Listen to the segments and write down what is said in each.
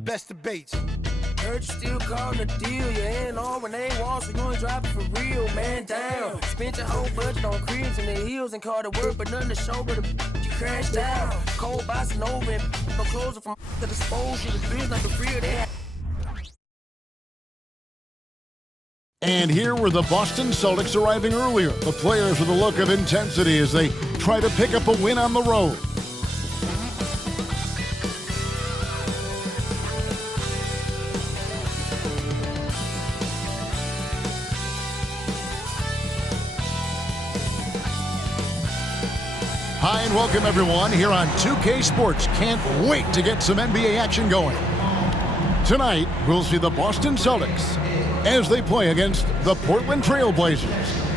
best debates. Heard you still calling a deal, you ain't on when they want, so you ain't driving for real, man, down. Spent your whole budget on cribs and the heels and called it work, but nothing to show but you crashed out. Cold bossing over and no closing from the disposal, the bills like the real they had. And here were the Boston Celtics arriving earlier. The players with a look of intensity as they try to pick up a win on the road. Hi and welcome everyone here on 2K Sports. Can't wait to get some NBA action going. Tonight, we'll see the Boston Celtics as they play against the Portland Trail Blazers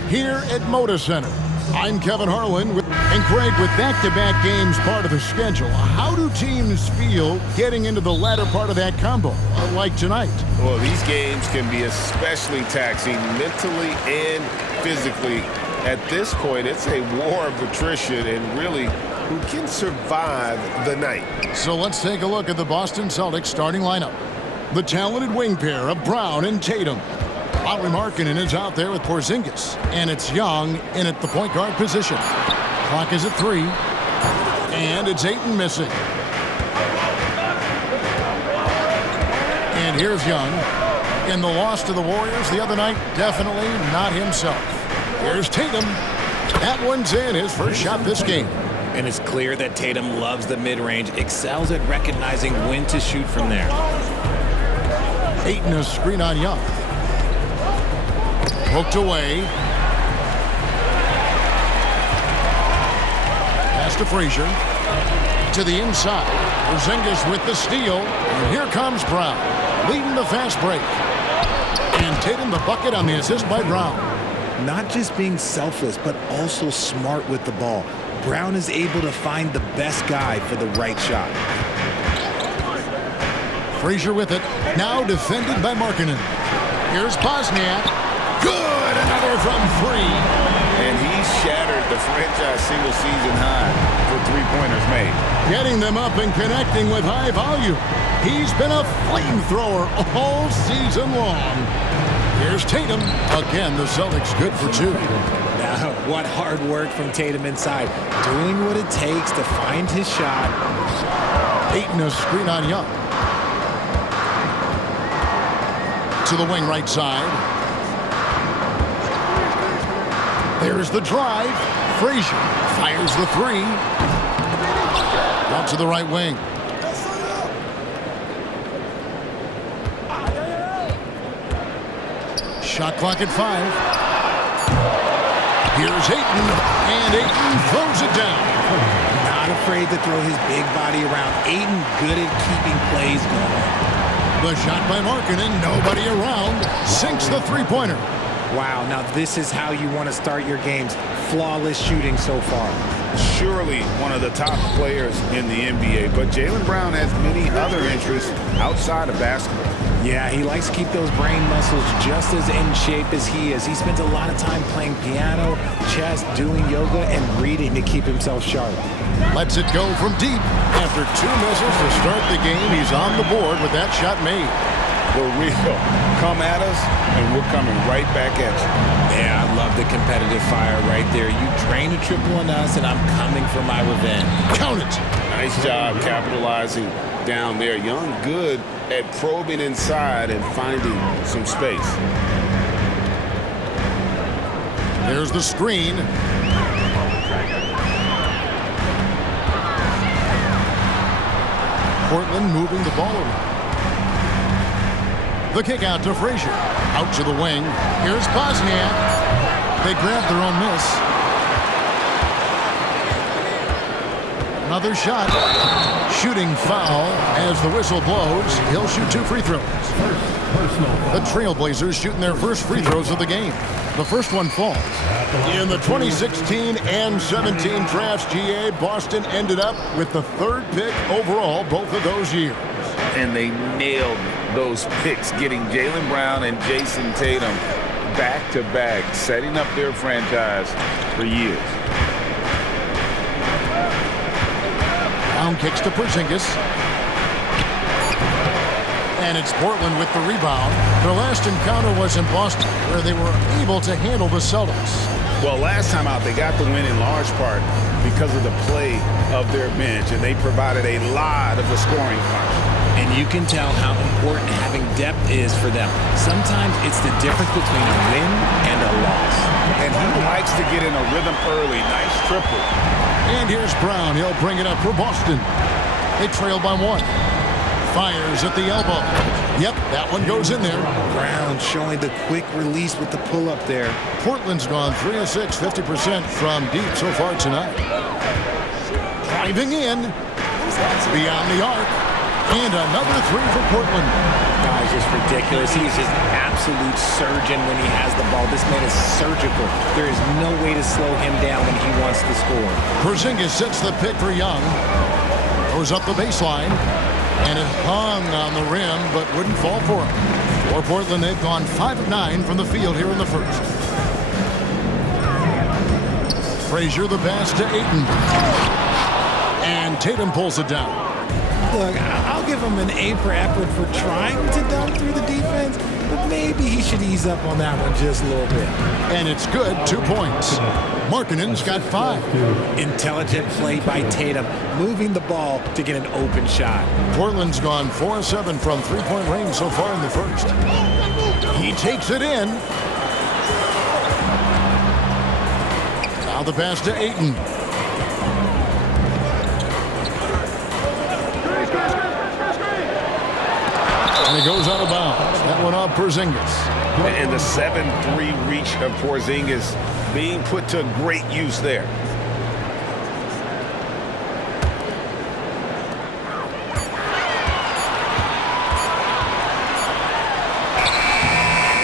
here at Moda Center. I'm Kevin Harlan and Craig with back-to-back games part of the schedule. How do teams feel getting into the latter part of that combo, like tonight? Well, these games can be especially taxing mentally and physically. At this point, it's a war of attrition and really who can survive the night. So let's take a look at the Boston Celtics starting lineup. The talented wing pair of Brown and Tatum. Lauri Markkanen is out there with Porzingis. And it's Young in at the point guard position. Clock is at 3. And it's Ayton missing. And here's Young. In the loss to the Warriors the other night, definitely not himself. Here's Tatum. That one's in, his first shot this game. And it's clear that Tatum loves the mid-range, excels at recognizing when to shoot from there. Ayton a screen on Young. Hooked away. Pass to Frazier. To the inside. Porzingis with the steal. And here comes Brown, leading the fast break. And Tatum the bucket on the assist by Brown. Not just being selfless, but also smart with the ball. Brown is able to find the best guy for the right shot. Frazier with it. Now defended by Markkanen. Here's Bosniak. Good! Another from 3. And he shattered the franchise single-season high for three-pointers made. Getting them up and connecting with high volume. He's been a flamethrower all season long. Here's Tatum. Again, the Celtics good for 2. Now, what hard work from Tatum inside. Doing what it takes to find his shot. Ayton a screen on Young. To the wing right side. There's the drive. Frazier fires the 3. Out to the right wing. Shot clock at 5. Here's Ayton, and Ayton throws it down. Not afraid to throw his big body around. Ayton good at keeping plays going. The shot by Markkanen, nobody around, sinks the three-pointer. Wow, now this is how you want to start your games. Flawless shooting so far. Surely one of the top players in the NBA, but Jaylen Brown has many other interests outside of basketball. Yeah, he likes to keep those brain muscles just as in shape as he is. He spends a lot of time playing piano, chess, doing yoga, and reading to keep himself sharp. Lets it go from deep. After 2 misses to start the game, he's on the board with that shot made. The real come at us, and we're coming right back at you. Yeah, I love the competitive fire right there. You drain a triple on us, and I'm coming for my revenge. Count it. Nice job capitalizing down there. Young good at probing inside and finding some space. There's the screen. Portland moving the ball around. The kick out to Frazier. Out to the wing. Here's Bosniak. They grab their own miss. Another shot. Shooting foul as the whistle blows. He'll shoot 2 free throws. The Trailblazers shooting their first free throws of the game. The first one falls. In the 2016 and 17 drafts, GA, Boston ended up with the 3rd pick overall both of those years. And they nailed those picks, getting Jaylen Brown and Jason Tatum back-to-back, setting up their franchise for years. Brown kicks to Porzingis. And it's Portland with the rebound. Their last encounter was in Boston, where they were able to handle the Celtics. Well, last time out, they got the win in large part because of the play of their bench, and they provided a lot of the scoring punch. And you can tell how important having depth is for them. Sometimes it's the difference between a win and a loss. And he likes to get in a rhythm early. Nice triple. And here's Brown. He'll bring it up for Boston. They trail by 1. Fires at the elbow. Yep, that one goes in there. Brown showing the quick release with the pull-up there. Portland's gone 3 of 6, 50% from deep so far tonight. Driving in. Beyond the arc. And another 3 for Portland. Guy's just ridiculous. He's just an absolute surgeon when he has the ball. This man is surgical. There is no way to slow him down when he wants to score. Porzingis sets the pick for Young. Goes up the baseline. And it hung on the rim, but wouldn't fall for him. For Portland, they've gone 5 of 9 from the field here in the first. Frazier the pass to Ayton. And Tatum pulls it down. Look, I'll give him an A for effort for trying to dunk through the defense, but maybe he should ease up on that one just a little bit. And it's good, 2 points. Markkanen's got 5. Intelligent play by Tatum, moving the ball to get an open shot. Portland's gone 4 of 7 from three-point range so far in the first. He takes it in. Now the pass to Ayton. And it goes out of bounds. That one off Porzingis. And the 7-3 reach of Porzingis being put to great use there.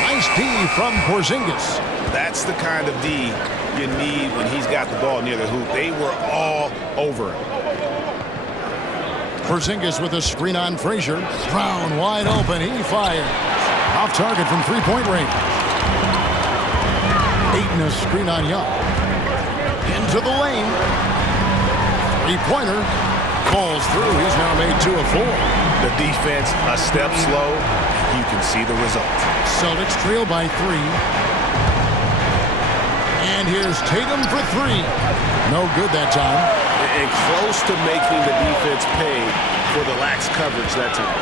Nice D from Porzingis. That's the kind of D you need when he's got the ball near the hoop. They were all over him. Porzingis with a screen on Frazier. Brown wide open. He fires. Off target from three-point range. Ayton a screen on Young. Into the lane. Three-pointer. Falls through. He's now made 2 of 4. The defense a step slow. You can see the result. Celtics trail by 3. And here's Tatum for 3. No good that time. And close to making the defense pay for the lax coverage that time.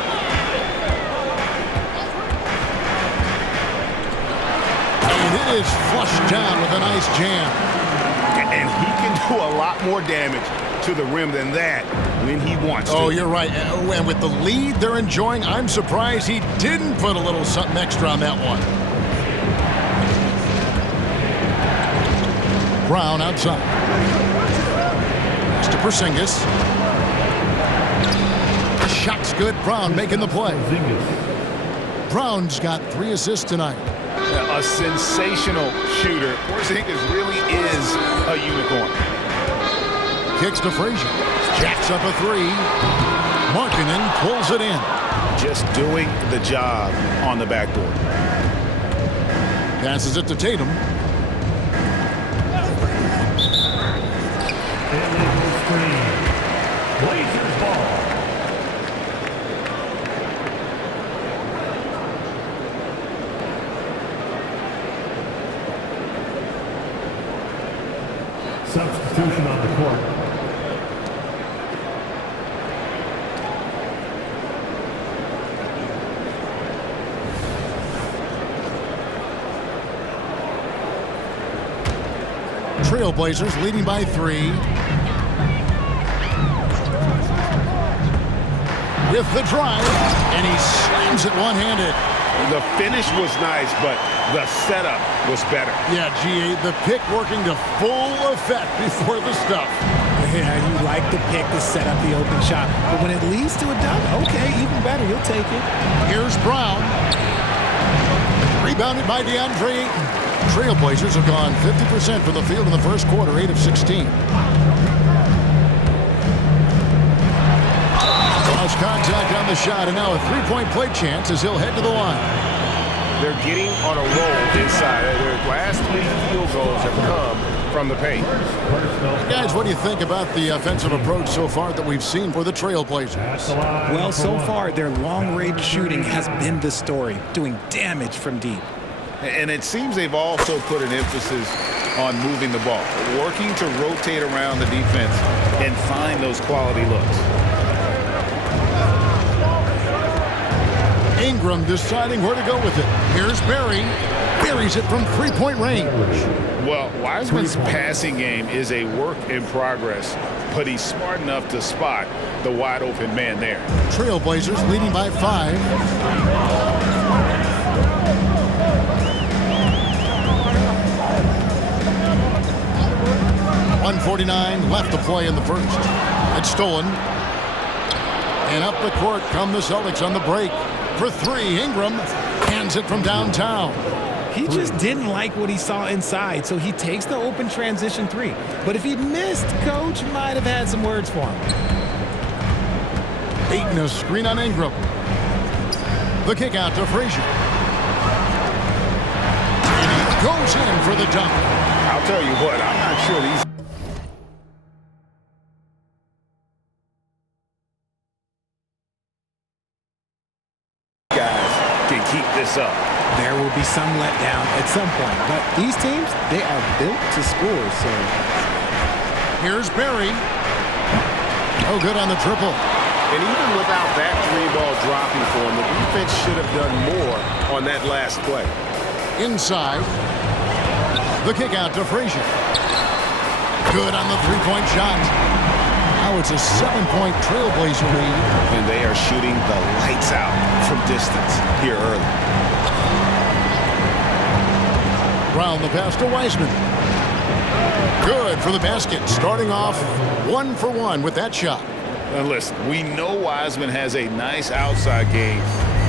And it is flushed down with a nice jam. And he can do a lot more damage to the rim than that when he wants to. Oh, you're right. And with the lead they're enjoying, I'm surprised he didn't put a little something extra on that one. Brown outside. To Porzingis. Shot's good. Brown making the play. Brown's got 3 assists tonight. A sensational shooter. Porzingis really is a unicorn. Kicks to Frazier. Jacks up a 3. Markkanen pulls it in. Just doing the job on the backboard. Passes it to Tatum. Blazers ball. Substitution on the court. Trailblazers leading by 3. With the drive, and he slams it one-handed. The finish was nice, but the setup was better. Yeah, G.A., the pick working to full effect before the stuff. Yeah, you like the pick to set up the open shot, but when it leads to a dunk, okay, even better, you'll take it. Here's Brown. Rebounded by DeAndre Ayton. Trailblazers have gone 50% from the field in the first quarter, 8 of 16. Contact on the shot, and now a three-point play chance as he'll head to the line. They're getting on a roll inside. Their last 3 field goals have come from the paint. Guys, what do you think about the offensive approach so far that we've seen for the Trailblazers? Well, so far, their long-range shooting has been the story, doing damage from deep. And it seems they've also put an emphasis on moving the ball, working to rotate around the defense and find those quality looks. Ingram deciding where to go with it. Here's Barry. Buries it from three-point range. Well, Wiseman's passing game is a work in progress, but he's smart enough to spot the wide-open man there. Trailblazers leading by 5. 1:49 left to play in the first. It's stolen. And up the court come the Celtics on the break. For 3, Ingram hands it from downtown. He just didn't like what he saw inside, so he takes the open transition 3. But if he'd missed, Coach might have had some words for him. Ayton a screen on Ingram. The kick out to Frazier. And he goes in for the dunk. I'll tell you what, I'm not sure these guys can keep this up. There will be some letdown at some point, but these teams, they are built to score, so. Here's Barry. Oh, good on the triple. And even without that 3-ball dropping for him, the defense should have done more on that last play. Inside. The kick out to Frazier. Good on the three-point shot. Now it's a 7-point Trailblazer lead. And they are shooting the lights out from distance here early. Brown the pass to Wiseman. Good for the basket. Starting off 1 for 1 with that shot. Now listen, we know Wiseman has a nice outside game,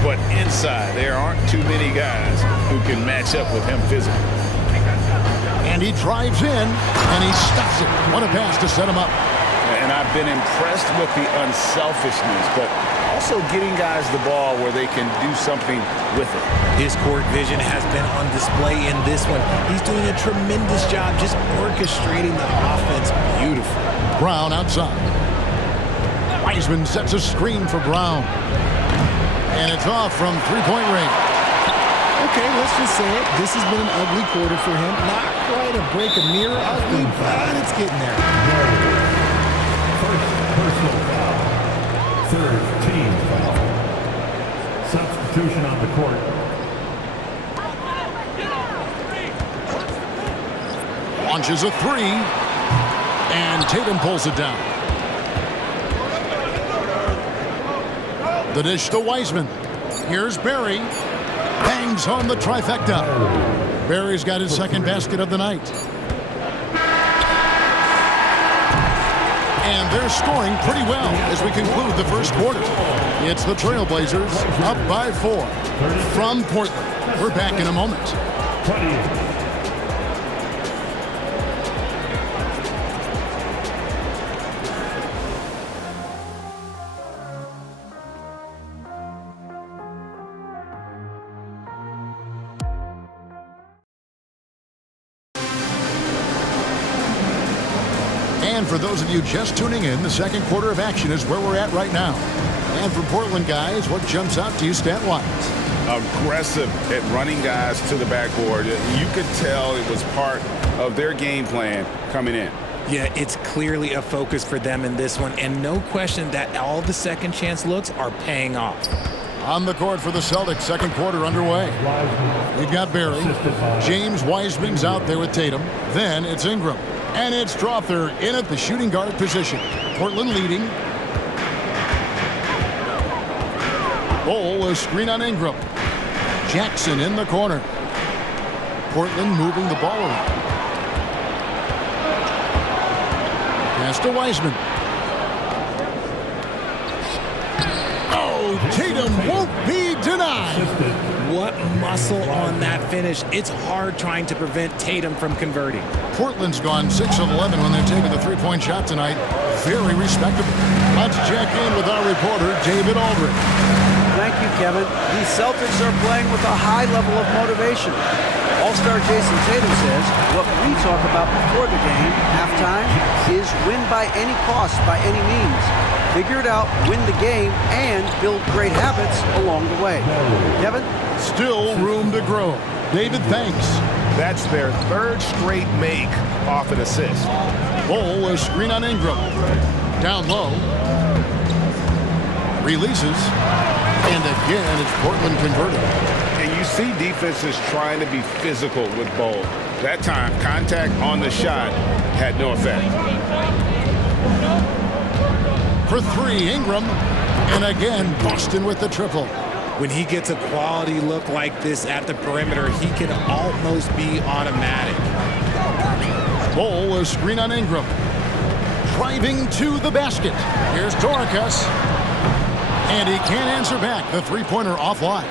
but inside there aren't too many guys who can match up with him physically. And he drives in, and he stops it. What a pass to set him up. And I've been impressed with the unselfishness, but also getting guys the ball where they can do something with it. His court vision has been on display in this one. He's doing a tremendous job just orchestrating the offense beautifully. Brown outside. Wiseman sets a screen for Brown. And it's off from three-point range. Okay, let's just say it. This has been an ugly quarter for him. Not quite a break a mirror ugly, but it's getting there. First personal foul. Third team foul. Substitution on the court. Launches a 3. And Tatum pulls it down. The dish to Wiseman. Here's Barry. Bangs home the trifecta. Barry's got his second basket of the night. And they're scoring pretty well as we conclude the first quarter. It's the Trailblazers up by 4 from Portland. We're back in a moment. 20. And for those of you just tuning in, the second quarter of action is where we're at right now. And for Portland guys, what jumps out to you stat-wise? Aggressive at running guys to the backboard. You could tell it was part of their game plan coming in. Yeah, it's clearly a focus for them in this one, and no question that all the second chance looks are paying off. On the court for the Celtics, second quarter underway. We've got Barry. James Wiseman's out there with Tatum. Then it's Ingram. And it's Strawther in at the shooting guard position. Portland leading. Bol, a screen on Ingram. Jackson in the corner. Portland moving the ball around. Pass to Wiseman. Oh, Tatum won't be denied. What muscle on that finish. It's hard trying to prevent Tatum from converting. Portland's gone 6 of 11 when they're taking the three-point shot tonight. Very respectable. Let's check in with our reporter, David Aldridge. Thank you, Kevin. These Celtics are playing with a high level of motivation. All-star Jason Tatum says what we talk about before the game, halftime, is win by any cost, by any means. Figure it out, win the game, and build great habits along the way. Kevin? Still room to grow. David, thanks. That's their third straight make off an assist. Bol, a screen on Ingram. Down low. Releases. And again, it's Portland converted. And you see defenses trying to be physical with Bol. That time, contact on the shot had no effect. For three, Ingram. And again, Boston with the triple. When he gets a quality look like this at the perimeter, he can almost be automatic. Bol, a screen on Ingram. Driving to the basket. Here's Doricus. And he can't answer back. The three-pointer offline.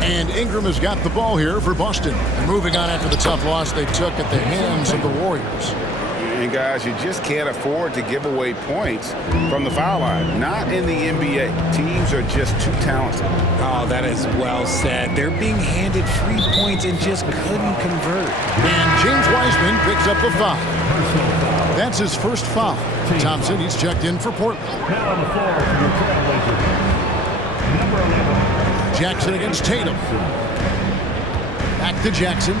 And Ingram has got the ball here for Boston. And moving on after the tough loss they took at the hands of the Warriors. And guys, you just can't afford to give away points from the foul line. Not in the NBA. Teams are just too talented. Oh, that is well said. They're being handed free points and just couldn't convert. And James Wiseman picks up the foul. That's his first foul. Thompson, he's checked in for Portland. Now on the floor for your Trailblazers. Number 11. Jackson against Tatum. Back to Jackson.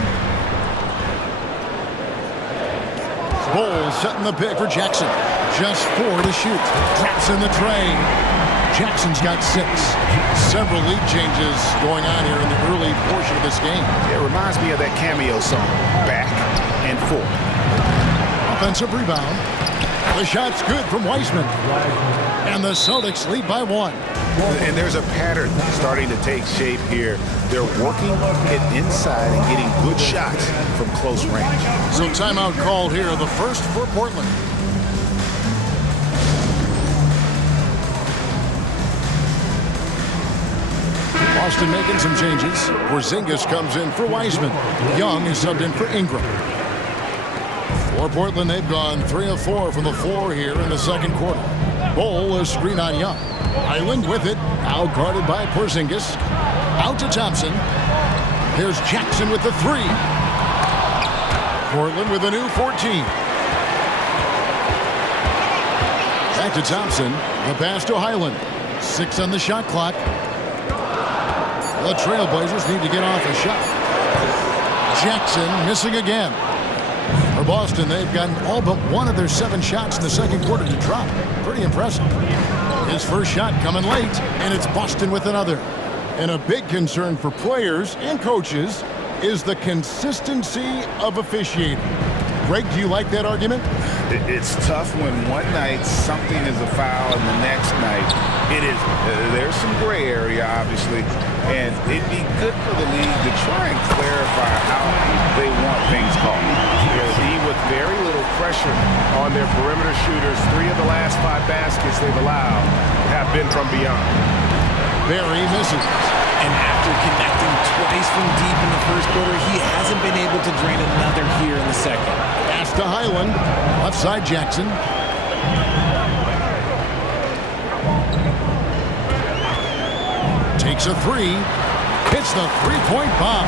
Bol setting the pick for Jackson. Just 4 to shoot. Traps in the tray. Jackson's got 6. Several lead changes going on here in the early portion of this game. It reminds me of that cameo song, Back and Forth. Offensive rebound. The shot's good from Wiseman. And the Celtics lead by 1. And there's a pattern starting to take shape here. They're working it inside and getting good shots from close range. So timeout called here, the first for Portland. Boston making some changes. Porzingis comes in for Wiseman. Young is subbed in for Ingram. For Portland, they've gone 3 of 4 from the floor here in the second quarter. Bol, a screen on Young. Island with it, now guarded by Porzingis. Out to Thompson. Here's Jackson with the 3. Portland with a new 14. Back to Thompson. The pass to Highland. 6 on the shot clock. The Trailblazers need to get off a shot. Jackson missing again. For Boston, they've gotten all but 1 of their 7 shots in the second quarter to drop. Pretty impressive. His first shot coming late, and it's Boston with another. And a big concern for players and coaches is the consistency of officiating. Greg, do you like that argument? It's tough when one night something is a foul and the next night it isn't. There's some gray area, obviously, and it'd be good for the league to try and clarify how they want things called. They'll be with very little pressure on their perimeter shooters. 3 of the last 5 baskets they've allowed have been from beyond. Barry misses. And after connecting twice from deep in the first quarter, he hasn't been able to drain another here in the second. Pass to Highland. Left side Jackson. Takes a 3. Hits the three-point bomb.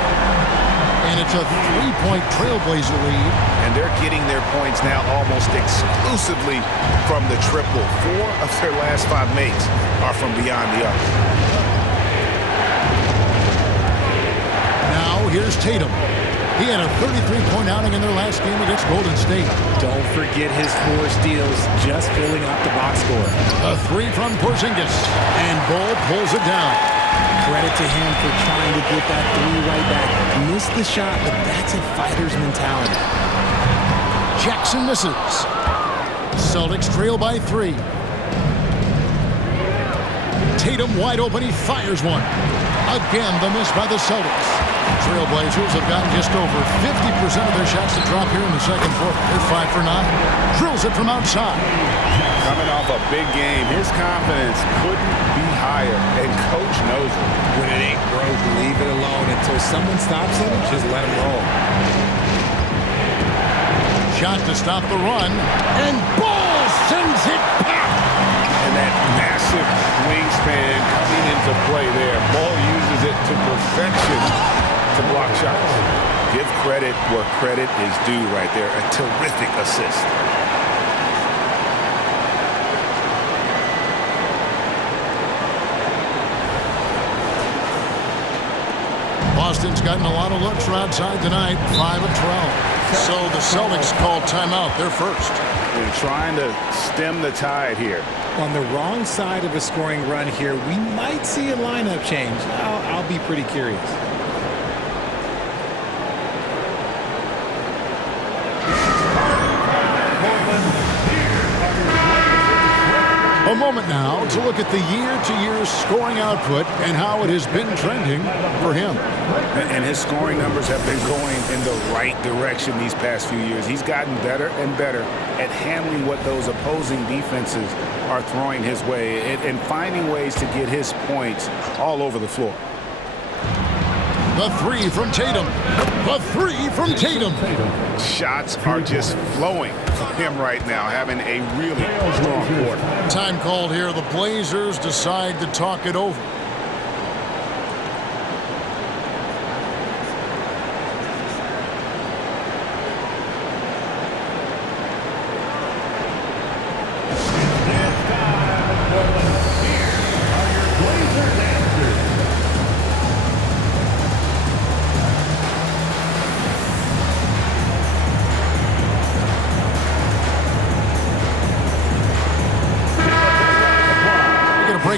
And it's a 3-point Trailblazer lead. And they're getting their points now almost exclusively from the triple. 4 of their last 5 makes are from beyond the arc. Now here's Tatum. He had a 33-point outing in their last game against Golden State. Don't forget his 4 steals, just filling up the box score. A 3 from Porzingis. And Bol pulls it down. Credit to him for trying to get that 3 right back. Missed the shot, but that's a fighter's mentality. Jackson misses. Celtics trail by 3. Tatum wide open. He fires one. Again, the miss by the Celtics. Trailblazers have gotten just over 50% of their shots to drop here in the second quarter. They're 5 for 9. Drills it from outside. Coming off a big game, his confidence couldn't be higher, and coach knows it. When it ain't broke, leave it alone until someone stops him. Just let him roll. Shot to stop the run, and Bol sends it back. And that massive wingspan coming into play there. Ball uses it to perfection to block shots. Give credit where credit is due right there. A terrific assist. Boston's gotten a lot of looks from outside tonight, 5 of 12. So the Celtics called timeout. They're first. They're trying to stem the tide here. On the wrong side of a scoring run here, we might see a lineup change. I'll be pretty curious. A moment now to look at the year-to-year scoring output and how it has been trending for him. And his scoring numbers have been going in the right direction these past few years. He's gotten better and better at handling what those opposing defenses are throwing his way and finding ways to get his points all over the floor. The three from Tatum. The three from Tatum. Shots are just flowing from him right now, having a really strong quarter. Time called here. The Blazers decide to talk it over.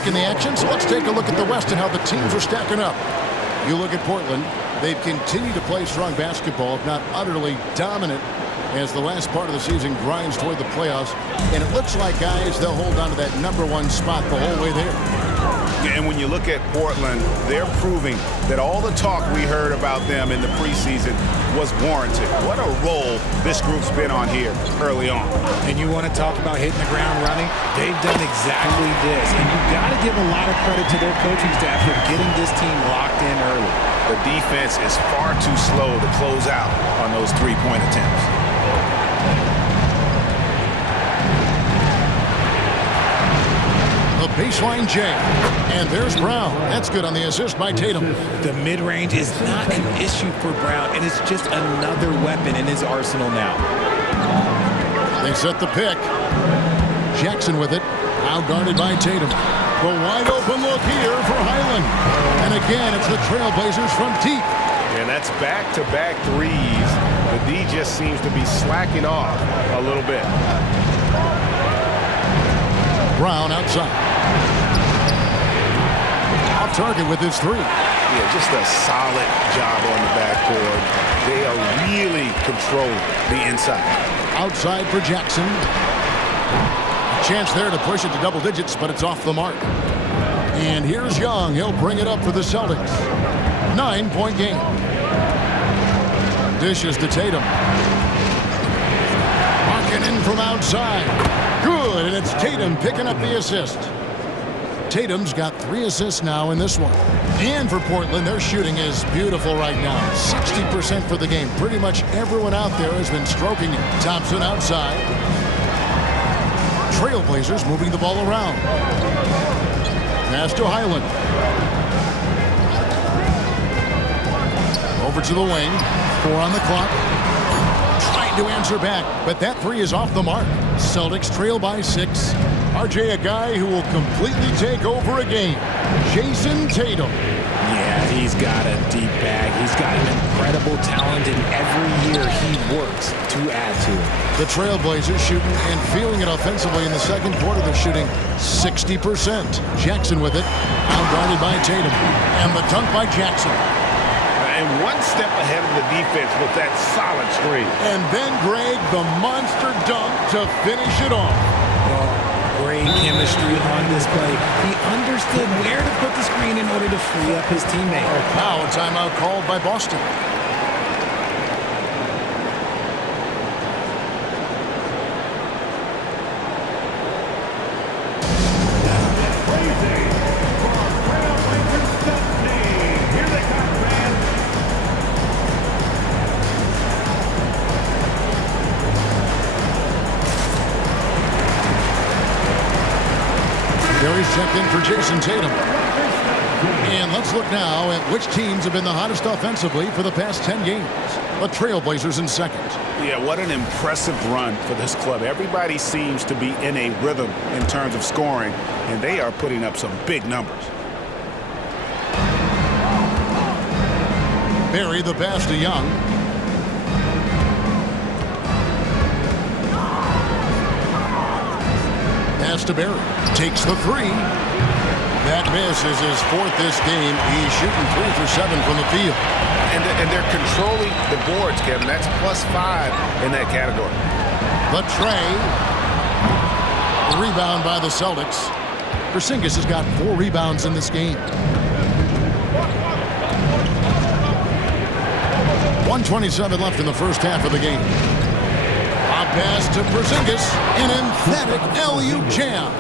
In the action, so let's take a look at the West and how the teams are stacking up. You look at Portland, they've continued to play strong basketball, if not utterly dominant, as the last part of the season grinds toward the playoffs. And it looks like, guys, they'll hold on to that #1 spot the whole way there. And when you look at Portland, they're proving that all the talk we heard about them in the preseason was warranted. What a role this group's been on here early on. And you want to talk about hitting the ground running? They've done exactly this. And you've got to give a lot of credit to their coaching staff for getting this team locked in early. The defense is far too slow to close out on those three-point attempts. Baseline J. And there's Brown. That's good on the assist by Tatum. The mid-range is not an issue for Brown, and it's just another weapon in his arsenal now. They set the pick. Jackson with it. Out guarded by Tatum. The wide open look here for Highland. And again, it's the Trailblazers from deep. And that's back-to-back threes. The D just seems to be slacking off a little bit. Brown outside. Off target with his three. Yeah, just a solid job on the backboard. They are really controlling the inside. Outside for Jackson. A chance there to push it to double digits, but it's off the mark. And here's Young. He'll bring it up for the Celtics. 9-point game. Dishes to Tatum. Marking in from outside. Good, and it's Tatum picking up the assist. Tatum's got 3 assists now in this one. And for Portland, their shooting is beautiful right now. 60% for the game. Pretty much everyone out there has been stroking it. Thompson outside. Trailblazers moving the ball around. Pass to Highland. Over to the wing. 4 on the clock. Trying to answer back, but that 3 is off the mark. Celtics trail by 6. RJ, a guy who will completely take over a game. Jason Tatum. Yeah, he's got a deep bag. He's got an incredible talent, and every year he works to add to it. The Trailblazers shooting and feeling it offensively in the second quarter. They're shooting 60%. Jackson with it. Outguarded by Tatum. And the dunk by Jackson. And one step ahead of the defense with that solid screen. And then, Greg, the monster dunk to finish it off. Great chemistry on display. He understood where to put the screen in order to free up his teammate. Now a timeout called by Boston. checked in for Jason Tatum. And let's look now at which teams have been the hottest offensively for the past 10 games. The Trailblazers in second. Yeah, what an impressive run for this club. Everybody seems to be in a rhythm in terms of scoring, and they are putting up some big numbers. Barry the pass to Young. Pass to Barry. Takes the three. That miss is his fourth this game. He's shooting 3 for 7 from the field. And they're controlling the boards, Kevin. That's +5 in that category. The tray. Rebound by the Celtics. Porzingis has got 4 rebounds in this game. 1:27 left in the first half of the game. A pass to Porzingis. An emphatic alley-oop jam.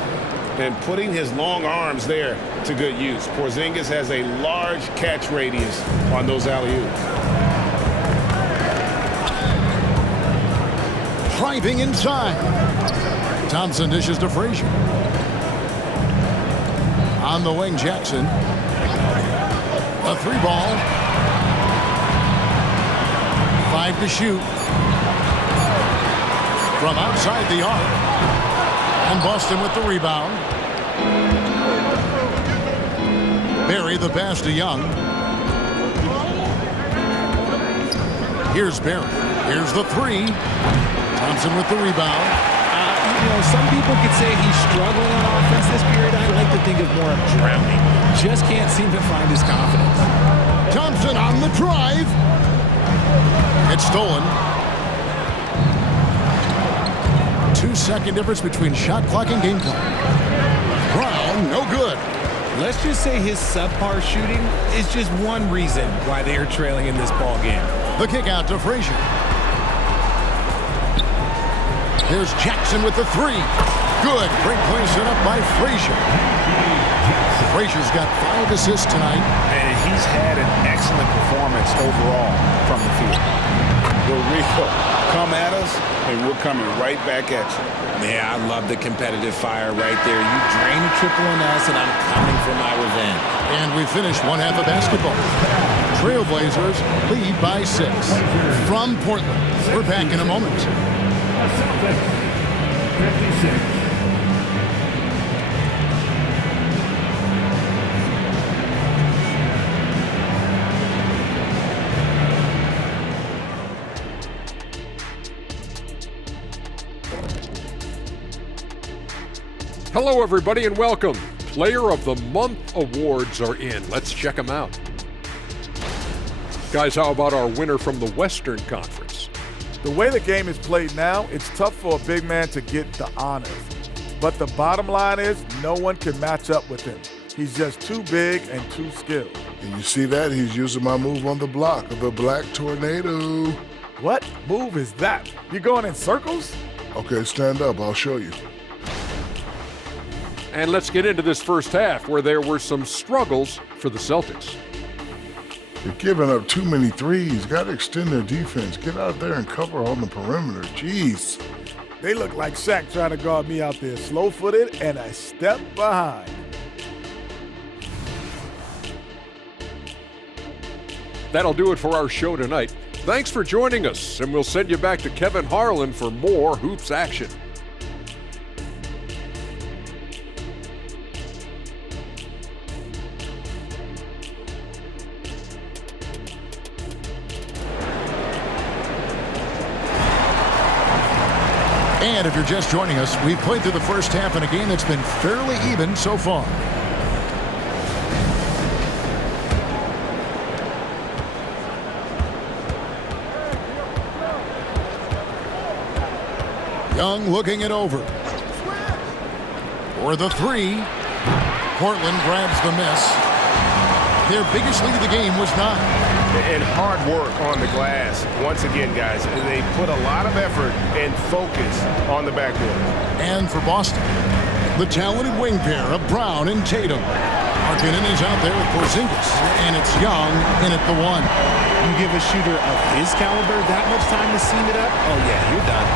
And putting his long arms there to good use. Porzingis has a large catch radius on those alley-oops. Driving inside. Thompson dishes to Frazier. On the wing, Jackson. A 3-ball. 5 to shoot. From outside the arc. And Boston with the rebound. Barry the pass to Young. Here's Barry. Here's the 3. Thompson with the rebound. Some people could say he's struggling on offense this period. I like to think of more of drowning. Just can't seem to find his confidence. Thompson on the drive. It's stolen. 2-second difference between shot clock and game clock. Brown, no good. Let's just say his subpar shooting is just one reason why they are trailing in this ball game. The kick out to Frazier. Here's Jackson with the 3. Good. Great play set up by Frazier. Frazier's got 5 assists tonight. And he's had an excellent performance overall from the field. Well, Rico, come at us, and we're coming right back at you. Yeah, I love the competitive fire right there. You drain a triple on us, and I'm coming for my revenge. And we finished one half of basketball. Trailblazers lead by 6. From Portland, we're back in a moment. Celtics, 56. Hello, everybody, and welcome. Player of the Month awards are in. Let's check them out. Guys, how about our winner from the Western Conference? The way the game is played now, it's tough for a big man to get the honors. But the bottom line is no one can match up with him. He's just too big and too skilled. And you see that? He's using my move on the block of the Black Tornado. What move is that? You going in circles? Okay, stand up. I'll show you. And let's get into this first half where there were some struggles for the Celtics. They're giving up too many threes. Got to extend their defense. Get out there and cover on the perimeter. Jeez. They look like Shaq trying to guard me out there, slow-footed and a step behind. That'll do it for our show tonight. Thanks for joining us, and we'll send you back to Kevin Harlan for more Hoops action. And if you're just joining us, we've played through the first half in a game that's been fairly even so far. Young looking it over. For the 3. Portland grabs the miss. Their biggest lead of the game was 9. And hard work on the glass. Once again, guys, they put a lot of effort and focus on the backboard. And for Boston, the talented wing pair of Brown and Tatum. Markkanen is out there with Porzingis, and it's Young in at the 1. You give a shooter of his caliber that much time to seam it up? Oh, yeah, you're done.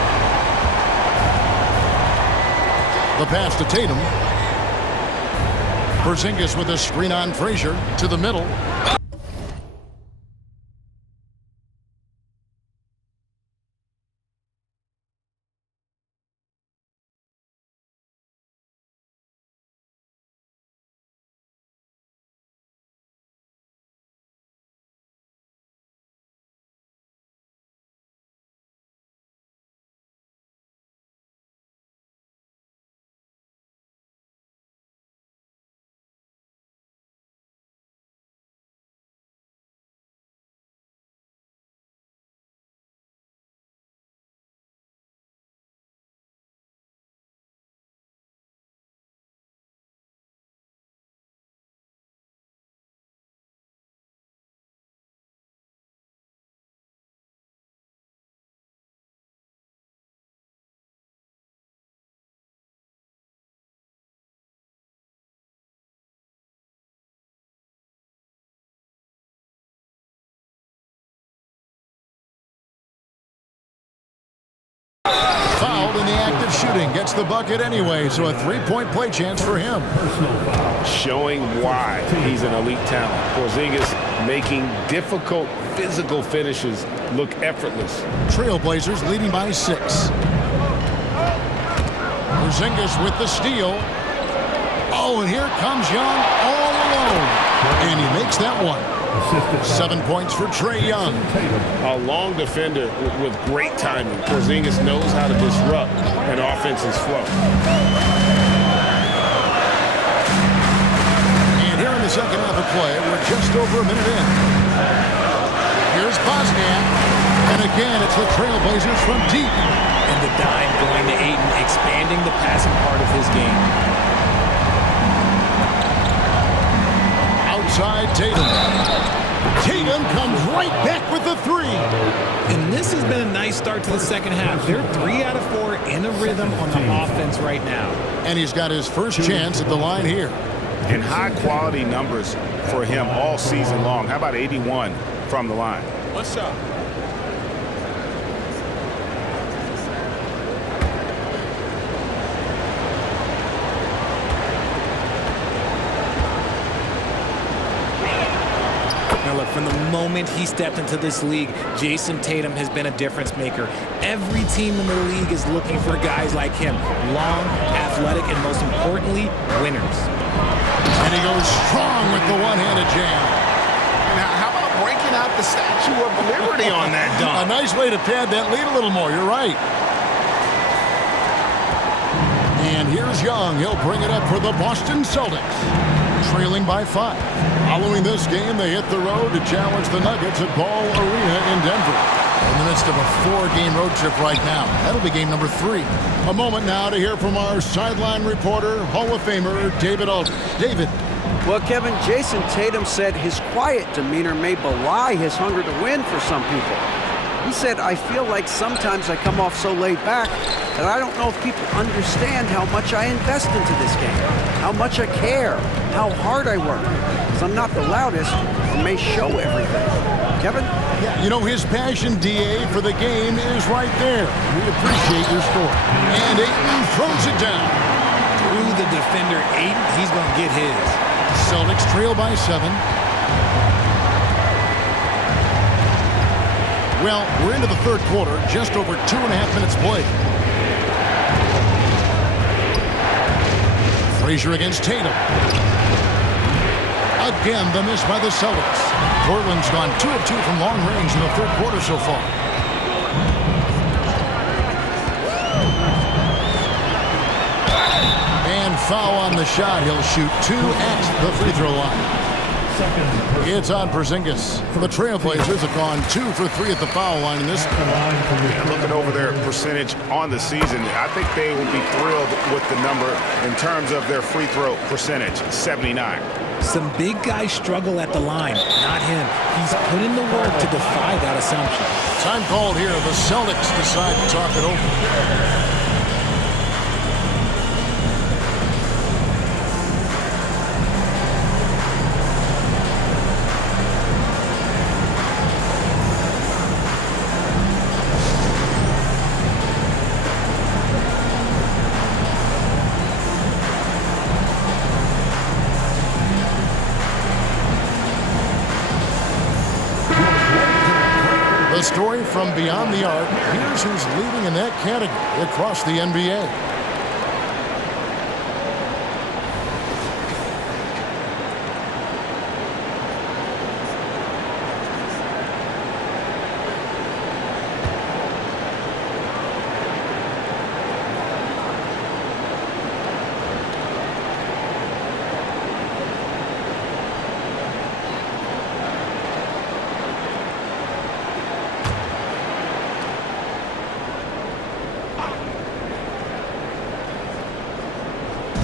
The pass to Tatum. Porzingis with a screen on Frazier to the middle. Fouled in the act of shooting. Gets the bucket anyway, so a three-point play chance for him. Showing why he's an elite talent. Porzingis making difficult physical finishes look effortless. Trailblazers leading by 6. Porzingis with the steal. Oh, and here comes Young all alone. And he makes that one. 7 points for Trae Young. A long defender with great timing. Porzingis knows how to disrupt an offense's flow. And here in the second half of play, we're just over a minute in. Here's Bosniak. And again, it's the Trailblazers from deep. And the dime going to Ayton, expanding the passing part of his game. Outside Tatum. Tatum comes right back with the 3. And this has been a nice start to the second half. They're 3 out of 4 in a rhythm on the offense right now. And he's got his first chance at the line here. And high-quality numbers for him all season long. How about 81 from the line? What's up? Look, from the moment he stepped into this league, Jason Tatum has been a difference maker. Every team in the league is looking for guys like him. Long, athletic, and most importantly, winners. And he goes strong with the one-handed jam. Now, how about breaking out the Statue of Liberty on that dunk? A nice way to pad that lead a little more. You're right. And here's Young. He'll bring it up for the Boston Celtics. Trailing by 5. Following this game, they hit the road to challenge the Nuggets at Ball Arena in Denver. In the midst of a 4-game road trip right now. That'll be game number 3. A moment now to hear from our sideline reporter, Hall of Famer David Aldridge. David. Well, Kevin, Jason Tatum said his quiet demeanor may belie his hunger to win for some people. He said, I feel like sometimes I come off so laid back that I don't know if people understand how much I invest into this game, how much I care, how hard I work. Because I'm not the loudest or may show everything. Kevin? Yeah, you know, his passion, DA, for the game is right there. We appreciate your story. And Ayton throws it down. Through the defender, Ayton, he's going to get his. Celtics trail by 7. Well, we're into the third quarter, just over 2.5 minutes played. Frazier against Tatum. Again, the miss by the Celtics. Portland's gone 2 of 2 from long range in the third quarter so far. And foul on the shot. He'll shoot 2 at the free throw line. It's on Porzingis. The Trailblazers have gone 2 for 3 at the foul line in this. Looking over their percentage on the season, I think they will be thrilled with the number in terms of their free throw percentage, 79. Some big guys struggle at the line, not him. He's put in the work to defy that assumption. Time called here. The Celtics decide to talk it over. A story from beyond the arc. Here's who's leading in that category across the NBA.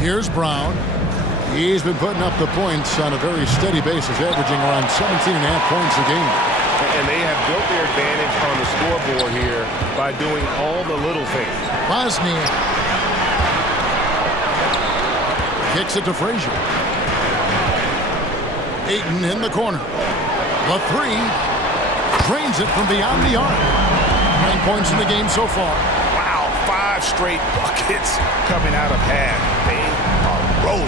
Here's Brown. He's been putting up the points on a very steady basis, averaging around 17.5 points a game. And they have built their advantage on the scoreboard here by doing all the little things. Bosnia kicks it to Frazier. Ayton in the corner. The three drains it from beyond the arc. 9 points in the game so far. Wow, 5 straight buckets coming out of half. They are rolling.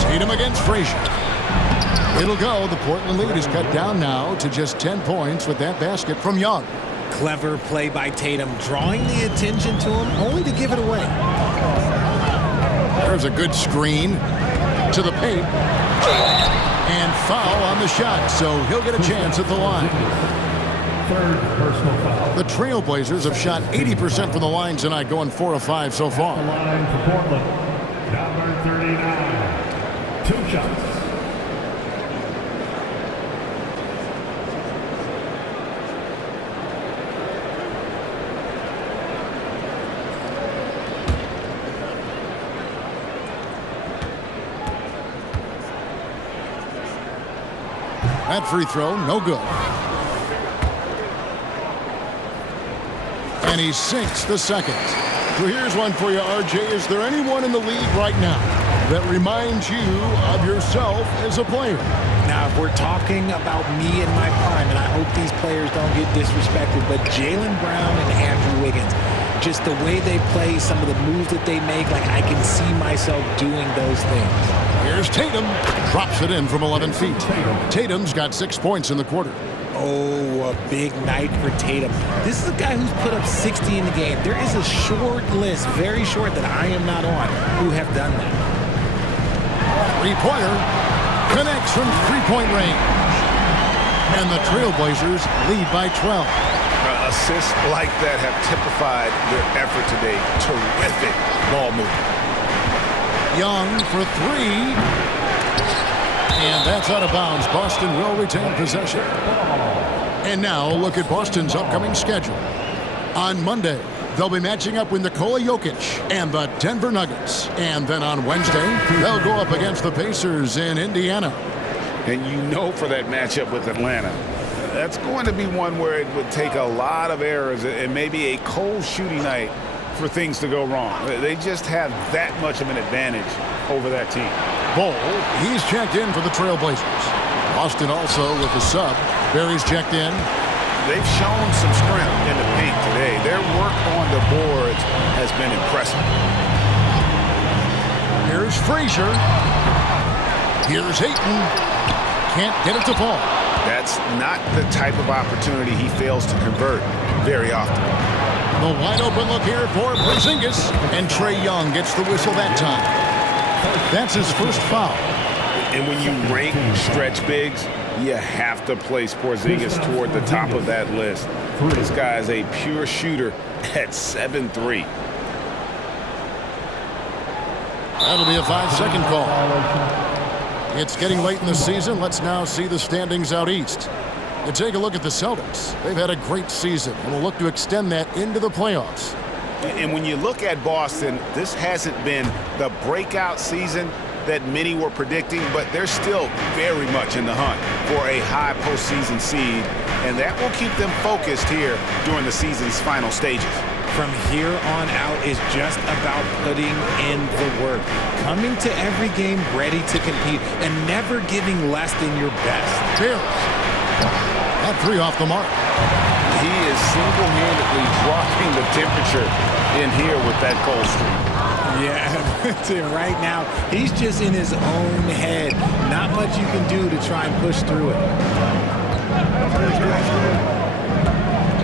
Tatum against Frazier. It'll go. The Portland lead is cut down now to just 10 points with that basket from Young. Clever play by Tatum, drawing the attention to him, only to give it away. There's a good screen to the paint. And foul on the shot, so he'll get a chance at the line. Third personal foul. The Trailblazers have shot 80% from the line tonight, going 4 of 5 so far. The line for Portland. Number 39. 2 shots. That free throw, no good. And he sinks the second. So here's one for you, RJ. Is there anyone in the league right now that reminds you of yourself as a player? Now, if we're talking about me in my prime, and I hope these players don't get disrespected, but Jaylen Brown and Andrew Wiggins, just the way they play, some of the moves that they make, like I can see myself doing those things. Here's Tatum. Drops it in from 11 feet. Tatum's got 6 points in the quarter. Oh, a big night for Tatum. This is a guy who's put up 60 in the game. There is a short list, very short, that I am not on, who have done that. Three-pointer connects from three-point range. And the Trailblazers lead by 12. Assists like that have typified their effort today. Terrific ball movement. Young for 3. And that's out of bounds. Boston will retain possession. And now look at Boston's upcoming schedule. On Monday, they'll be matching up with Nikola Jokic and the Denver Nuggets. And then on Wednesday, they'll go up against the Pacers in Indiana. And you know for that matchup with Atlanta, that's going to be one where it would take a lot of errors and maybe a cold shooting night for things to go wrong. They just have that much of an advantage over that team. Ball, he's checked in for the Trailblazers. Boston also with the sub. Barry's checked in. They've shown some strength in the paint today. Their work on the boards has been impressive. Here's Frazier. Here's Ayton. Can't get it to fall. That's not the type of opportunity he fails to convert very often. The wide open look here for Porzingis. And Trae Young gets the whistle that time. That's his first foul. And when you rank stretch bigs, you have to place Porzingis toward the top of that list. This guy is a pure shooter at 7'3". That'll be a 5-second call. It's getting late in the season. Let's now see the standings out east. You take a look at the Celtics. They've had a great season and will look to extend that into the playoffs. And when you look at Boston, this hasn't been the breakout season that many were predicting, but they're still very much in the hunt for a high postseason seed, and that will keep them focused here during the season's final stages. From here on out is just about putting in the work, coming to every game ready to compete, and never giving less than your best. Cheers. That three off the mark. He is single-handedly dropping the temperature in here with that cold streak. Yeah, right now, he's just in his own head. Not much you can do to try and push through it.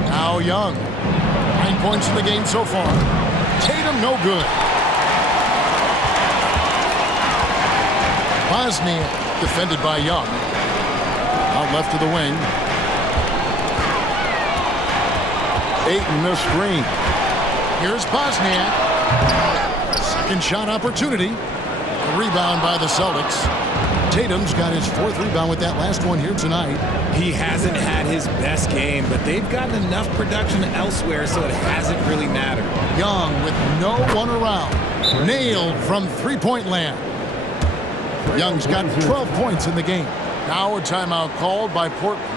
Now Young. 9 points in the game so far. Tatum, no good. Bosnia defended by Young. Out left to the wing. Ayton, the screen. Here's Bosniak. Second shot opportunity. A rebound by the Celtics. Tatum's got his 4th rebound with that last one here tonight. He hasn't had his best game, but they've gotten enough production elsewhere, so it hasn't really mattered. Young with no one around. Nailed from three-point land. Young's got 12 points in the game. Now a timeout called by Portland.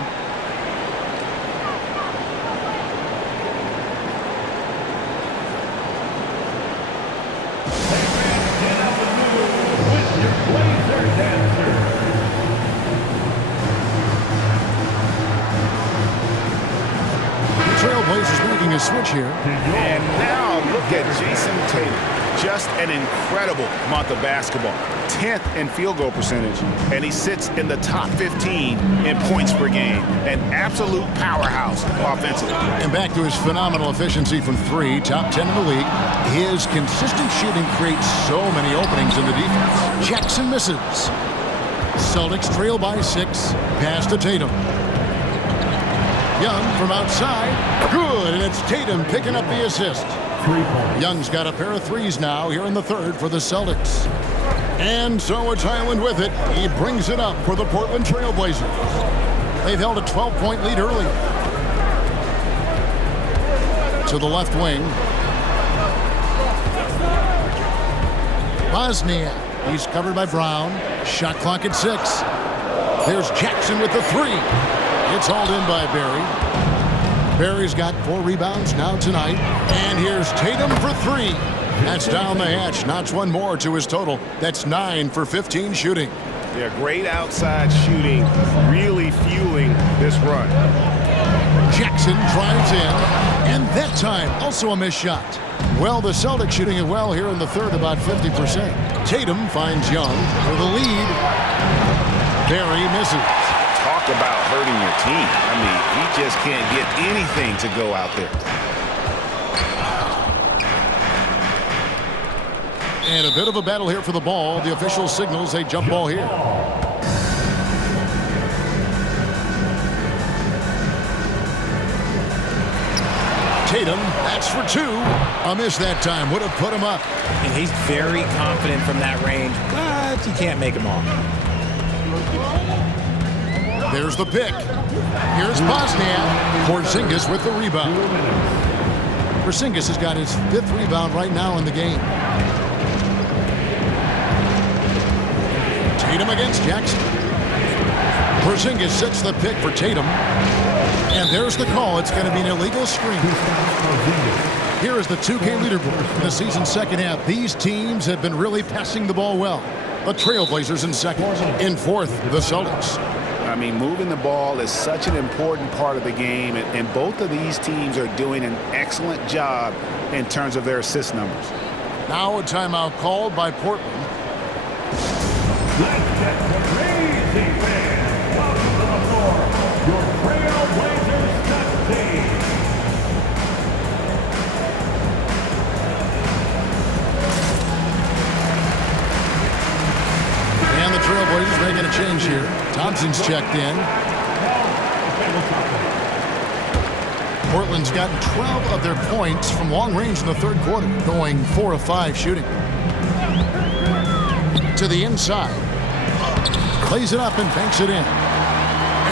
Trailblazers making a switch here. And now look at Jason Tatum. Just an incredible month of basketball. 10th in field goal percentage, and he sits in the top 15 in points per game. An absolute powerhouse offensively. And back to his phenomenal efficiency from 3, top 10 in the league. His consistent shooting creates so many openings in the defense. Jackson misses. Celtics trail by 6. Pass to Tatum. Young from outside. Good, and it's Tatum picking up the assist. Young's got a pair of threes now here in the third for the Celtics. And so it's Highland with it. He brings it up for the Portland Trailblazers. They've held a 12-point lead early. To the left wing. Bosnia. He's covered by Brown. Shot clock at 6. There's Jackson with the 3. It's hauled in by Barry. Barry's got 4 rebounds now tonight. And here's Tatum for 3. That's down the hatch. Knocks one more to his total. That's 9 for 15 shooting. Yeah, great outside shooting, really fueling this run. Jackson drives in. And that time, also a missed shot. Well, the Celtics shooting it well here in the third, about 50%. Tatum finds Young for the lead. Barry misses. Talk about hurting your team. I mean, he just can't get anything to go out there. And a bit of a battle here for the ball. The official signals a jump ball here. Tatum, that's for 2. A miss that time. Would have put him up. And he's very confident from that range, but you can't make him off. There's the pick. Here's Bosniak. Porzingis with the rebound. Porzingis has got his 5th rebound right now in the game. Tatum against Jackson. Porzingis sets the pick for Tatum. And there's the call. It's going to be an illegal screen. Here is the 2K leaderboard. In the season's second half, these teams have been really passing the ball well. The Trailblazers in second. In fourth, the Celtics. I mean, moving the ball is such an important part of the game, and both of these teams are doing an excellent job in terms of their assist numbers. Now a timeout called by Portland. Let's get crazy fans. Welcome to the floor, your Trailblazers Stud team. And the Trailblazers making a change here. Thompson's checked in. Portland's gotten 12 of their points from long range in the third quarter, going 4 of 5 shooting. To the inside. Plays it up and banks it in.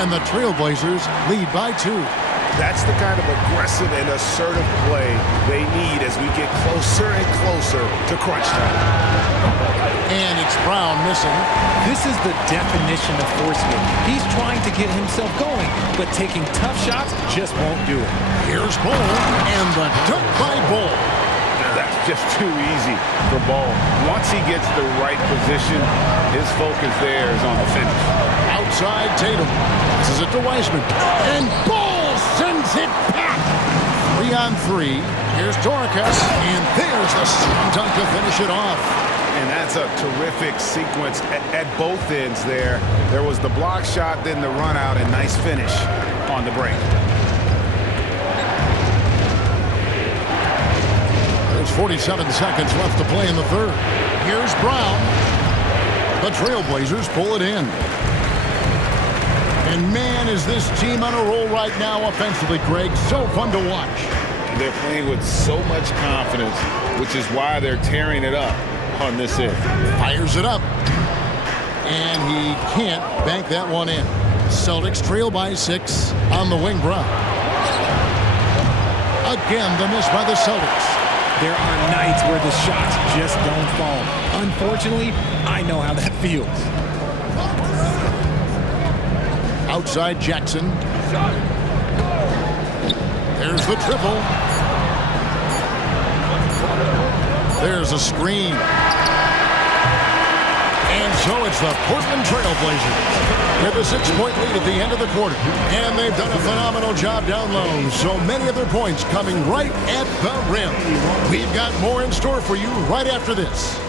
And the Trailblazers lead by 2. That's the kind of aggressive and assertive play they need as we get closer and closer to crunch time. And it's Brown missing. This is the definition of forcing it. He's trying to get himself going, but taking tough shots just won't do it. Here's Ball, and the dunk by Ball. That's just too easy for Ball. Once he gets the right position, his focus there is on the finish. Outside Tatum. This is it to Wiseman. And Ball sends it back. 3-on-3. Here's Doricus, and there's the slam dunk to finish it off. And that's a terrific sequence at both ends there. There was the block shot, then the run out, and nice finish on the break. There's 47 seconds left to play in the third. Here's Brown. The Trailblazers pull it in. And man, is this team on a roll right now offensively, Greg. So fun to watch. They're playing with so much confidence, which is why they're tearing it up on this end. Fires it up. And he can't bank that one in. Celtics trail by 6 on the wing. Brown. Again, the miss by the Celtics. There are nights where the shots just don't fall. Unfortunately, I know how that feels. Outside Jackson. There's the triple. There's a screen. And so it's the Portland Trailblazers with a 6-point lead at the end of the quarter. And they've done a phenomenal job down low. So many of their points coming right at the rim. We've got more in store for you right after this.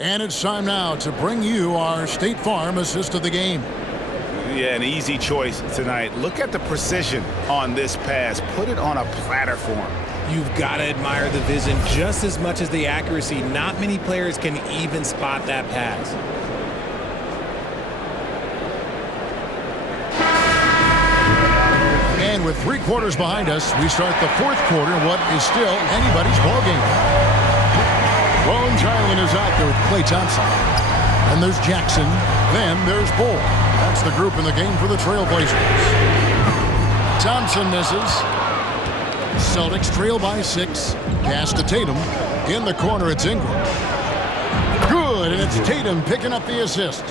And it's time now to bring you our State Farm assist of the game. Yeah, an easy choice tonight. Look at the precision on this pass. Put it on a platter form. You've got to admire the vision just as much as the accuracy. Not many players can even spot that pass. And with 3 quarters behind us, we start the 4th quarter in what is still anybody's ballgame. Bones Hyland is out there with Klay Thompson. And there's Jackson. Then there's Bull. That's the group in the game for the Trailblazers. Thompson misses. Celtics trail by 6. Pass to Tatum. In the corner, it's Ingram. Good, and it's Tatum picking up the assist.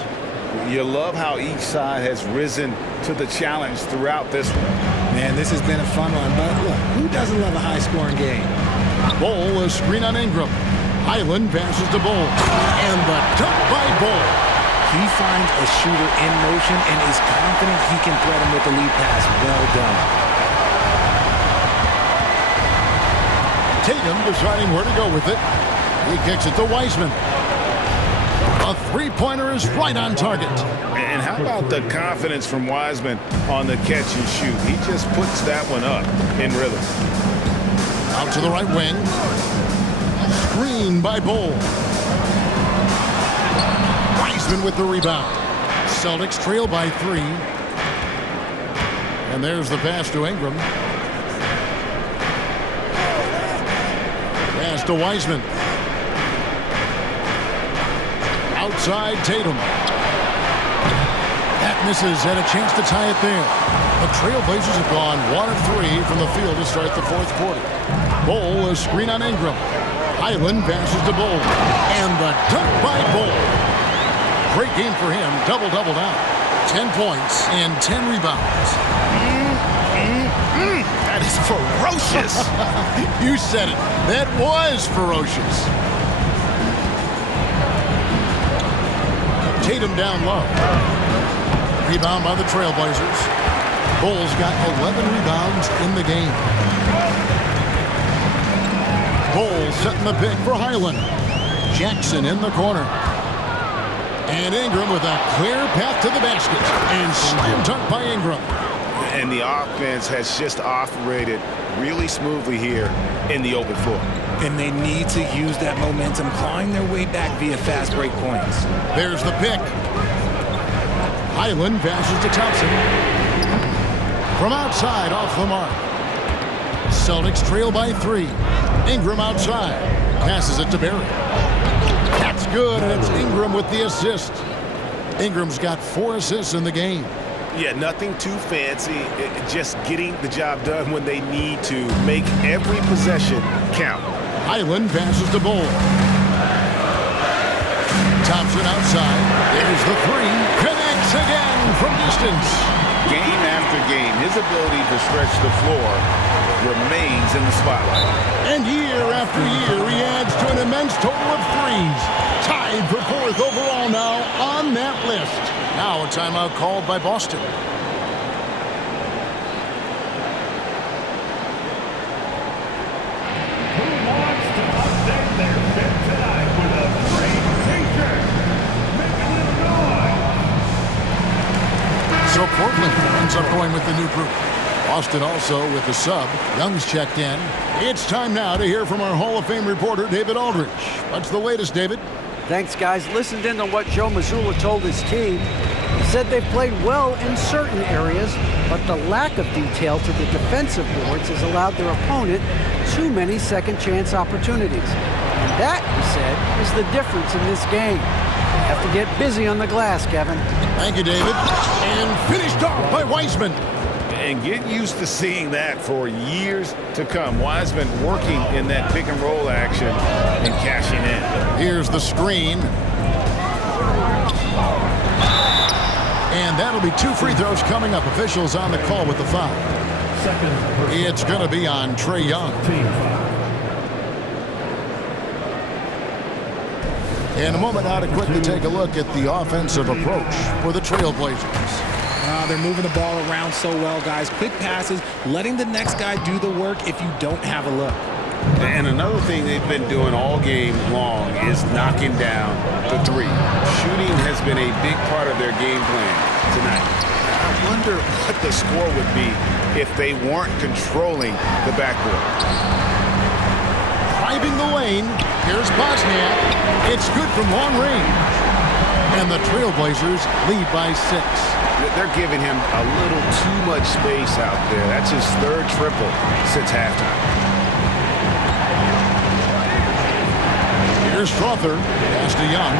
You love how each side has risen to the challenge throughout this one. Man, this has been a fun one, but look, who doesn't love a high-scoring game? Bull, a screen on Ingram. Hyland passes to Bull. And the dunk by Bull. He finds a shooter in motion and is confident he can thread him with the lead pass. Well done. Tatum deciding where to go with it. He kicks it to Wiseman. A 3-pointer is right on target. And how about the confidence from Wiseman on the catch and shoot? He just puts that one up in rhythm. Out to the right wing. Screen by Bull. Wiseman with the rebound. Celtics trail by 3. And there's the pass to Ingram. Pass to Wiseman. Outside Tatum. That misses, and a chance to tie it there. The Trailblazers have gone 1 of 3 from the field to start the 4th quarter. Bull, a screen on Ingram. Hyland passes to Bull. And the dunk by Bull. Great game for him. Double-double now. 10 points and 10 rebounds. That is ferocious. You said it. That was ferocious. Tatum down low. Rebound by the Trailblazers. Bull's got 11 rebounds in the game. Bull setting the pick for Hyland. Jackson in the corner. And Ingram with a clear path to the basket. And slam dunk by Ingram. And the offense has just operated really smoothly here in the open floor. And they need to use that momentum, clawing their way back via fast break points. There's the pick. Hyland passes to Thompson. From outside, off the mark. Celtics trail by 3. Ingram outside. Passes it to Barry. That's good, and it's Ingram with the assist. Ingram's got 4 assists in the game. Yeah, nothing too fancy. Just getting the job done when they need to. Make every possession count. Hyland passes to Bull. Thompson outside. There's the 3. Connects again from distance. Game after game, his ability to stretch the floor remains in the spotlight. And year after year, he adds to an immense total of threes. Tied for 4th overall now on that list. Now a timeout called by Boston. Who wants to update their fit tonight with a great t-shirt? Make a little noise. So Portland ends up going with the new group. Boston also with the sub. Young's checked in. It's time now to hear from our Hall of Fame reporter, David Aldridge. What's the latest, David? Thanks, guys. Listened in on what Joe Mazzulla told his team. He said they've played well in certain areas, but the lack of detail to the defensive boards has allowed their opponent too many second-chance opportunities. And that, he said, is the difference in this game. You have to get busy on the glass, Kevin. Thank you, David. And finished off by Wiseman. And get used to seeing that for years to come. Wiseman working in that pick and roll action and cashing in. Here's the screen. And that'll be 2 free throws coming up. Officials on the call with the foul. It's going to be on Trae Young. In a moment now to quickly take a look at the offensive approach for the Trailblazers. They're moving the ball around so well, guys. Quick passes, letting the next guy do the work if you don't have a look. And another thing they've been doing all game long is knocking down the three. Shooting has been a big part of their game plan tonight. I wonder what the score would be if they weren't controlling the backboard. Driving the lane, here's Bosniak. It's good from long range. And the Trailblazers lead by 6. They're giving him a little too much space out there. That's his 3rd triple since halftime. Here's Strother. Pass to Young.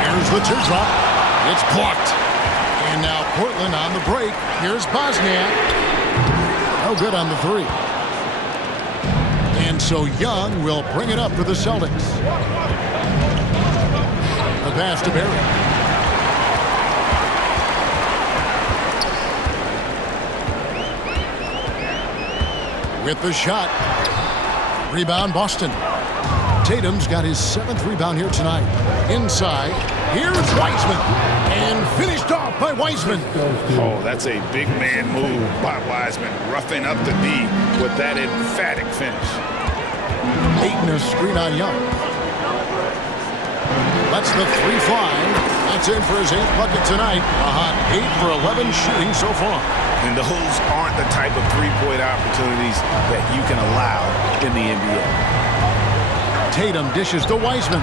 Here's the teardrop. It's blocked. And now Portland on the break. Here's Bosniak. No good on the 3. And so Young will bring it up for the Celtics. The pass to Barry. With the shot. Rebound Boston. Tatum's got his 7th rebound here tonight. Inside. Here's Wiseman. And finished off by Wiseman. Oh, that's a big man move by Wiseman. Roughing up the D with that emphatic finish. Ayton a screen on Young. Lets the 3 fly. That's in for his 8th bucket tonight. A hot 8 for 11 shooting so far. And those aren't the type of three-point opportunities that you can allow in the NBA. Tatum dishes to Wiseman.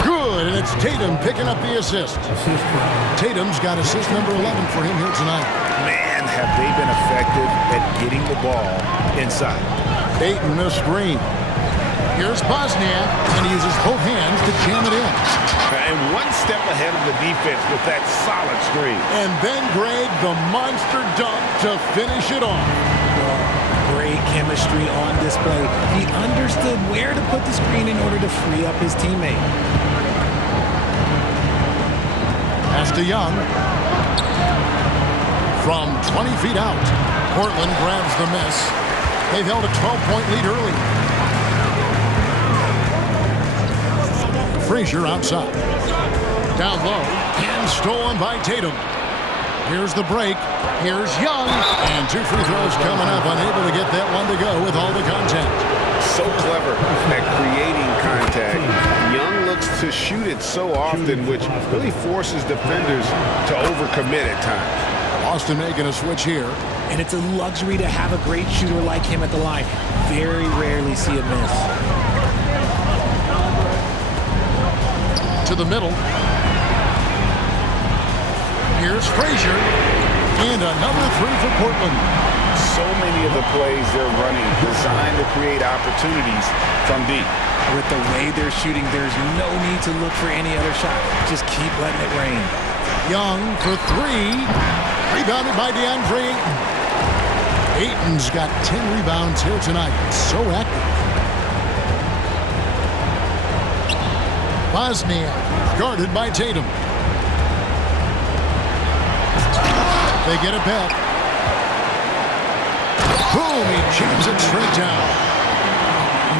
Good, and it's Tatum picking up the assist. Tatum's got assist number 11 for him here tonight. Man, have they been effective at getting the ball inside. Ayton a screen. Here's Bosniak, and he uses both hands to jam it in. And one step ahead of the defense with that solid screen. And then Greg, the monster dunk to finish it off. Great chemistry on display. He understood where to put the screen in order to free up his teammate. Pass to Young. From 20 feet out, Portland grabs the miss. They've held a 12-point lead early. Frazier outside. Down low and stolen by Tatum. Here's the break. Here's Young. And 2 free throws coming up. Unable to get that one to go with all the contact. So clever at creating contact. Young looks to shoot it so often, which really forces defenders to overcommit at times. Boston making a switch here. And it's a luxury to have a great shooter like him at the line. Very rarely see a miss. To the middle. Here's Frazier. And another 3 for Portland. So many of the plays they're running designed to create opportunities from deep. With the way they're shooting, there's no need to look for any other shot. Just keep letting it rain. Young for 3. Rebounded by DeAndre Ayton. Ayton's got 10 rebounds here tonight. So active. Bosniak guarded by Tatum. They get it back. Boom, he jams it straight down.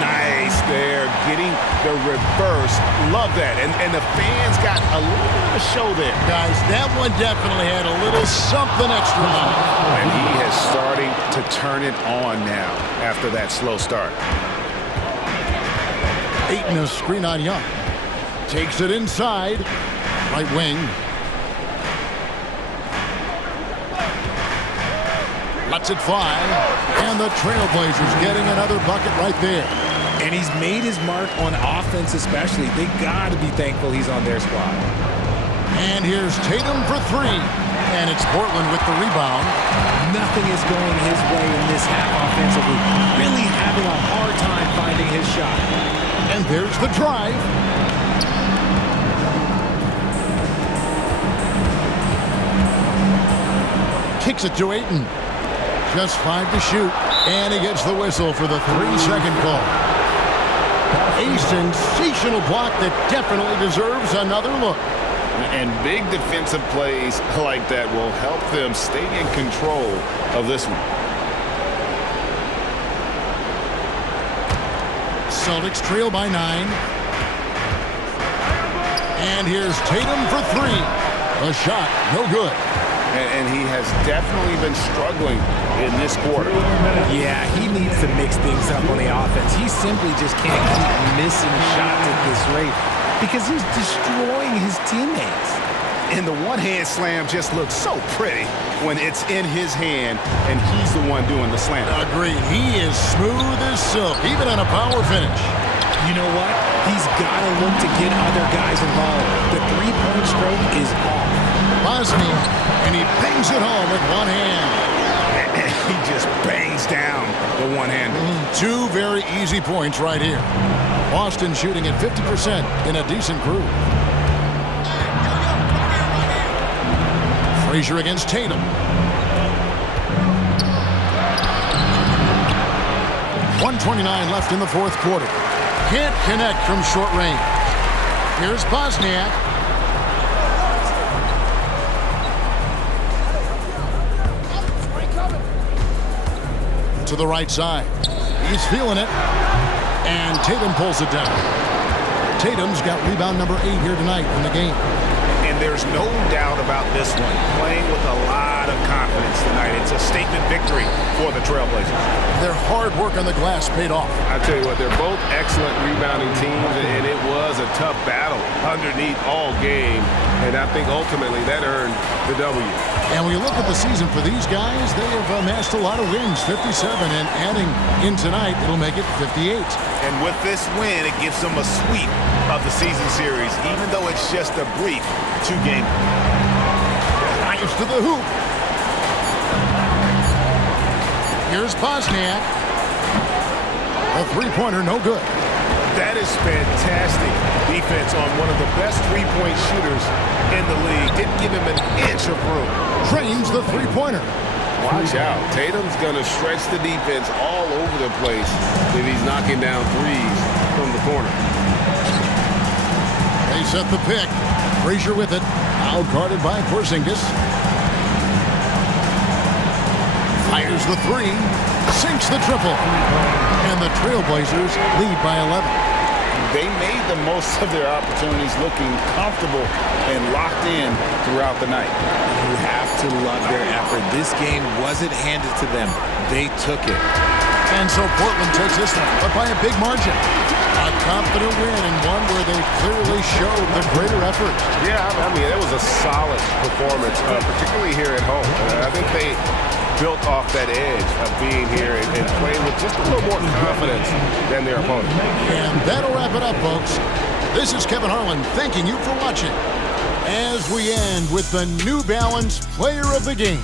Nice there, getting the reverse. Love that. And the fans got a little bit of a show there. Guys, that one definitely had a little something extra on it. And he is starting to turn it on now after that slow start. Ayton a screen on Young. Takes it inside. Right wing. Lets it fly. And the Trailblazers getting another bucket right there. And he's made his mark on offense especially. They got to be thankful he's on their squad. And here's Tatum for three. And it's Portland with the rebound. Nothing is going his way in this half offensively. Really having a hard time finding his shot. And there's the drive. Kicks it to Ayton. Just 5 to shoot. And he gets the whistle for the 3-second call. A sensational block that definitely deserves another look. And big defensive plays like that will help them stay in control of this one. Celtics trail by 9. And here's Tatum for three. A shot, no good. And he has definitely been struggling in this quarter. Yeah, he needs to mix things up on the offense. He simply just can't keep missing shots at this rate because he's destroying his teammates. And the one-hand slam just looks so pretty when it's in his hand and he's the one doing the slam. Agreed. He is smooth as silk, even on a power finish. You know what? He's got to look to get other guys involved. The three-point stroke is off. Bosniak, and he bangs it home with one hand. And he just bangs down the one-hander. Two very easy points right here. Boston shooting at 50% in a decent groove. Frazier against Tatum. 1:29 left in the fourth quarter. Can't connect from short range. Here's Bosniak. To the right side. He's feeling it. And Tatum pulls it down. Tatum's got rebound number 8 here tonight in the game. And there's no doubt about this one. Playing with a lot of confidence tonight. It's a statement victory for the Trailblazers. Their hard work on the glass paid off. I tell you what, they're both excellent rebounding teams, and it was a tough battle underneath all game. And I think ultimately that earned the W. And when you look at the season for these guys, they have amassed a lot of wins, 57, and adding in tonight, it'll make it 58. And with this win, it gives them a sweep of the season series, even though it's just a brief 2-game. Drives to the hoop. Here's Bosniak. A three-pointer, no good. That is fantastic defense on one of the best three-point shooters in the league. Didn't give him an inch of room. Drains the three-pointer. Watch out. Tatum's going to stretch the defense all over the place if he's knocking down threes from the corner. They set the pick. Frazier with it. Out guarded by Porzingis. Fires the three. Sinks the triple. And the Trailblazers lead by 11. They made the most of their opportunities, looking comfortable and locked in throughout the night. You have to love their effort. This game wasn't handed to them. They took it. And so Portland takes this one, but by a big margin. A confident win and one where they clearly showed the greater effort. Yeah, I mean, it was a solid performance, particularly here at home. I think they built off that edge of being here and playing with just a little more confidence than their opponent. And that'll wrap it up, folks. This is Kevin Harlan thanking you for watching as we end with the New Balance Player of the Game.